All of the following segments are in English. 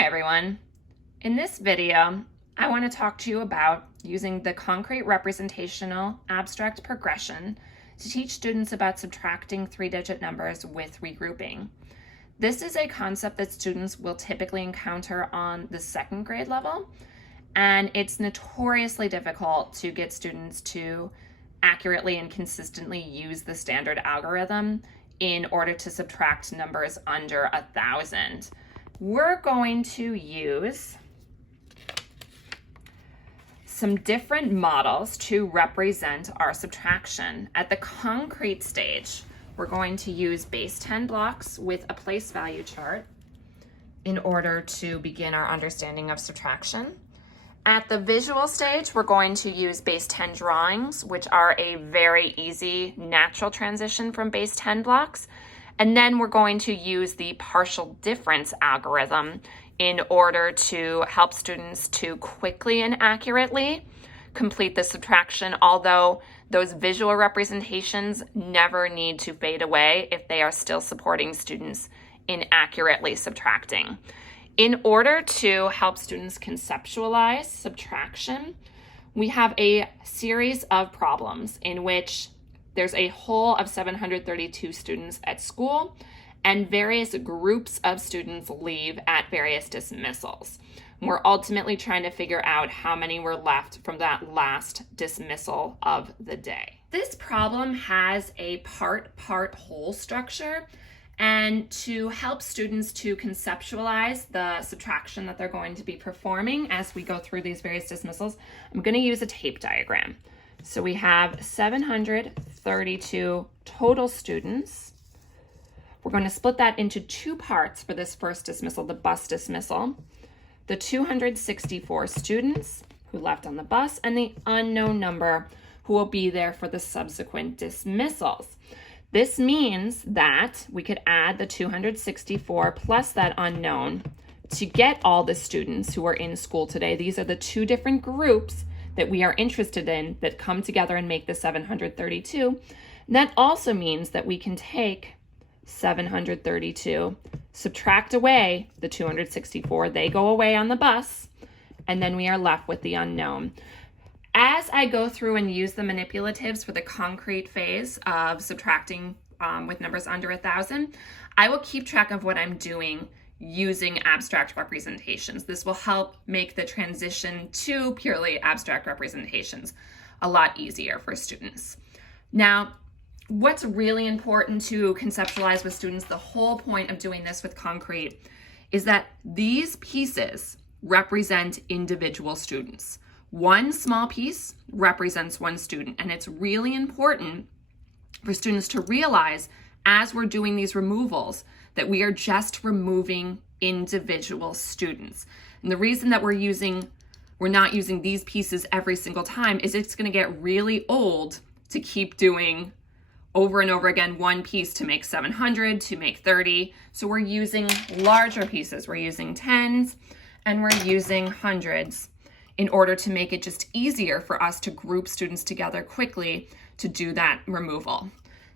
Hi everyone. In this video, I want to talk to you about using the concrete representational abstract progression to teach students about subtracting three-digit numbers with regrouping. This is a concept that students will typically encounter on the second grade level, and it's notoriously difficult to get students to accurately and consistently use the standard algorithm in order to subtract numbers under 1,000. We're going to use some different models to represent our subtraction. At the concrete stage, we're going to use base 10 blocks with a place value chart in order to begin our understanding of subtraction. At the visual stage, we're going to use base 10 drawings, which are a very easy natural transition from base 10 blocks. And then we're going to use the partial difference algorithm in order to help students to quickly and accurately complete the subtraction, although those visual representations never need to fade away if they are still supporting students in accurately subtracting. In order to help students conceptualize subtraction, we have a series of problems in which there's a whole of 732 students at school, and various groups of students leave at various dismissals. We're ultimately trying to figure out how many were left from that last dismissal of the day. This problem has a part-whole structure, and to help students to conceptualize the subtraction that they're going to be performing as we go through these various dismissals, I'm going to use a tape diagram. So we have 732 total students. We're going to split that into two parts for this first dismissal, the bus dismissal. The 264 students who left on the bus and the unknown number who will be there for the subsequent dismissals. This means that we could add the 264 plus that unknown to get all the students who are in school today. These are the two different groups that we are interested in that come together and make the 732. And that also means that we can take 732, subtract away the 264, they go away on the bus, and then we are left with the unknown. As I go through and use the manipulatives for the concrete phase of subtracting with numbers under 1,000, I will keep track of what I'm doing using abstract representations. This will help make the transition to purely abstract representations a lot easier for students. Now, what's really important to conceptualize with students, the whole point of doing this with concrete, is that these pieces represent individual students. One small piece represents one student, and it's really important for students to realize as we're doing these removals that we are just removing individual students. And the reason that we're not using these pieces every single time is it's going to get really old to keep doing over and over again one piece to make 700, to make 30. So we're using larger pieces. We're using tens and we're using hundreds in order to make it just easier for us to group students together quickly to do that removal.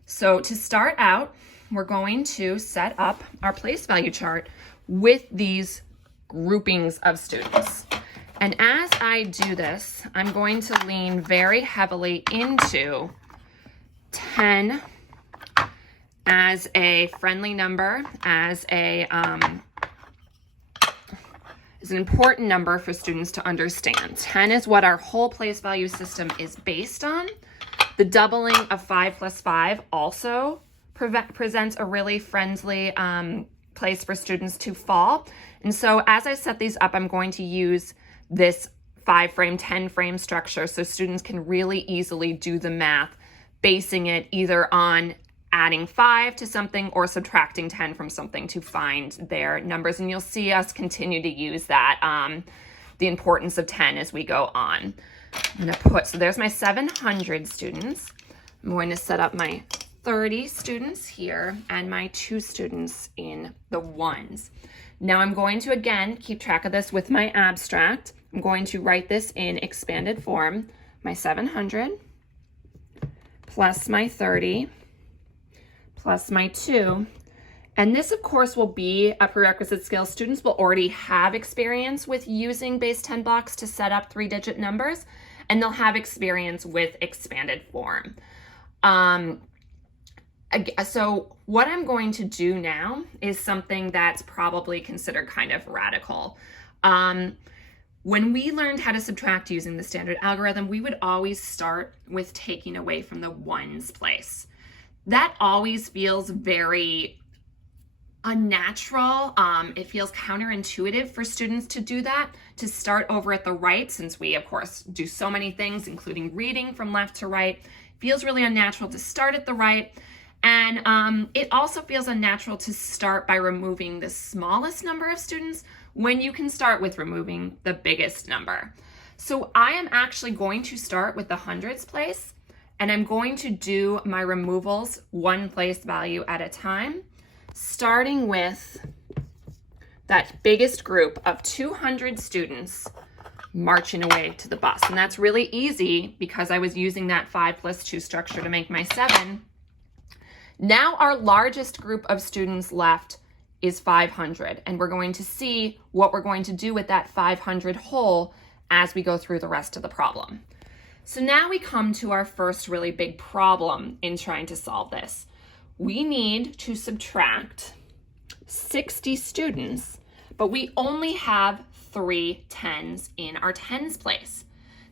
So to start out, we're going to set up our place value chart with these groupings of students. And as I do this, I'm going to lean very heavily into 10 as a friendly number, as an important number for students to understand. 10 is what our whole place value system is based on. The doubling of 5 plus 5 also presents a really friendly place for students to fall. And so as I set these up, I'm going to use this 5-frame, 10-frame structure so students can really easily do the math, basing it either on adding 5 to something or subtracting 10 from something to find their numbers. And you'll see us continue to use that, the importance of 10 as we go on. I'm gonna so there's my 700 students. I'm going to set up my 30 students here and my 2 students in the ones. Now I'm going to, again, keep track of this with my abstract. I'm going to write this in expanded form, my 700 plus my 30 plus my 2, And this, of course, will be a prerequisite skill. Students will already have experience with using base 10 blocks to set up 3-digit numbers, and they'll have experience with expanded form. So what I'm going to do now is something that's probably considered kind of radical. When we learned how to subtract using the standard algorithm, we would always start with taking away from the ones place. That always feels very unnatural. It feels counterintuitive for students to do that, to start over at the right, since we, of course, do so many things, including reading from left to right. It feels really unnatural to start at the right. And it also feels unnatural to start by removing the smallest number of students when you can start with removing the biggest number. So I am actually going to start with the hundreds place, and I'm going to do my removals one place value at a time, starting with that biggest group of 200 students marching away to the bus. And that's really easy because I was using that 5 plus 2 structure to make my 7. Now our largest group of students left is 500, and we're going to see what we're going to do with that 500 whole as we go through the rest of the problem. So now we come to our first really big problem in trying to solve this. We need to subtract 60 students, but we only have 3 tens in our tens place.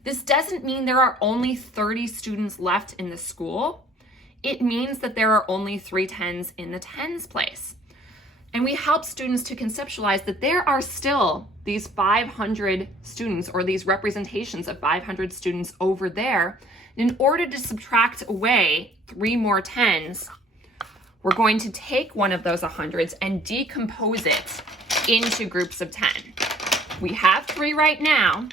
This doesn't mean there are only 30 students left in the school. It means that there are only 3 tens in the tens place. And we help students to conceptualize that there are still these 500 students, or these representations of 500 students over there. In order to subtract away 3 more tens, we're going to take one of those 100s and decompose it into groups of 10. We have 3 right now.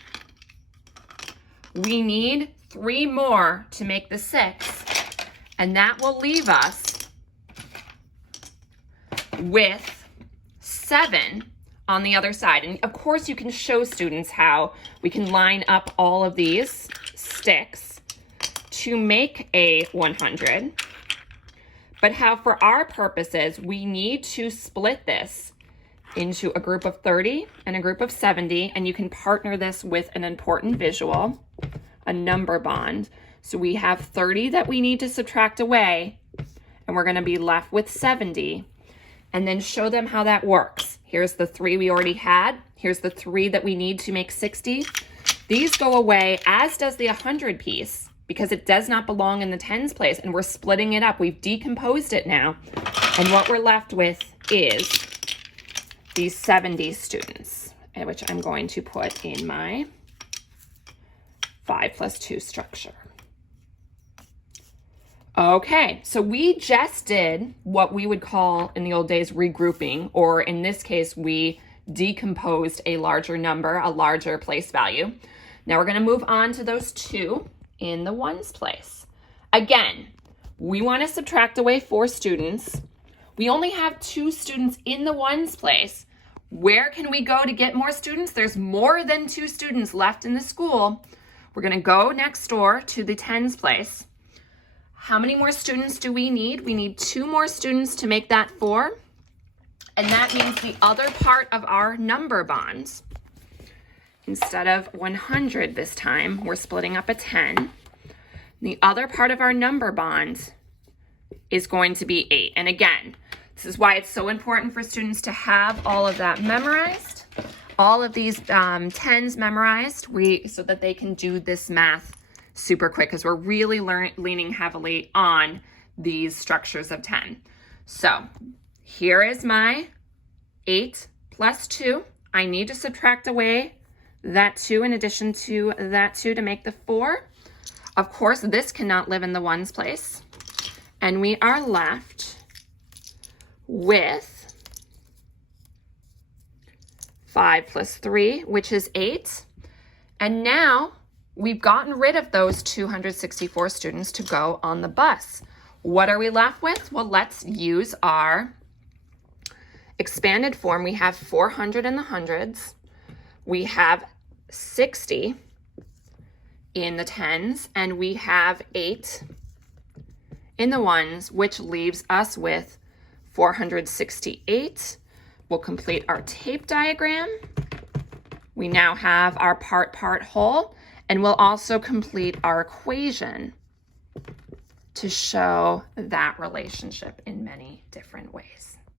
We need 3 more to make the 6. And that will leave us with 7 on the other side. And of course, you can show students how we can line up all of these sticks to make a 100. But how, for our purposes, we need to split this into a group of 30 and a group of 70. And you can partner this with an important visual, a number bond. So we have 30 that we need to subtract away, and we're going to be left with 70, and then show them how that works. Here's the 3 we already had. Here's the 3 that we need to make 60. These go away, as does the 100 piece, because it does not belong in the tens place, and we're splitting it up. We've decomposed it now, and what we're left with is these 70 students, which I'm going to put in my 5 plus 2 structure. Okay, so we just did what we would call in the old days regrouping, or in this case, we decomposed a larger number, a larger place value. Now we're gonna move on to those 2 in the ones place. Again, we wanna subtract away 4 students. We only have 2 students in the ones place. Where can we go to get more students? There's more than 2 students left in the school. We're gonna go next door to the tens place. How many more students do we need? We need 2 more students to make that 4. And that means the other part of our number bonds, instead of 100 this time, we're splitting up a 10. The other part of our number bond is going to be 8. And again, this is why it's so important for students to have all of that memorized, all of these tens memorized, so that they can do this math super quick, because we're really leaning heavily on these structures of 10. So here is my 8 plus 2. I need to subtract away that 2 in addition to that 2 to make the 4. Of course, this cannot live in the ones place. And we are left with 5 plus 3, which is 8. And now we've gotten rid of those 264 students to go on the bus. What are we left with? Well, let's use our expanded form. We have 400 in the hundreds. We have 60 in the tens, and we have 8 in the ones, which leaves us with 468. We'll complete our tape diagram. We now have our part-part whole, and we'll also complete our equation to show that relationship in many different ways.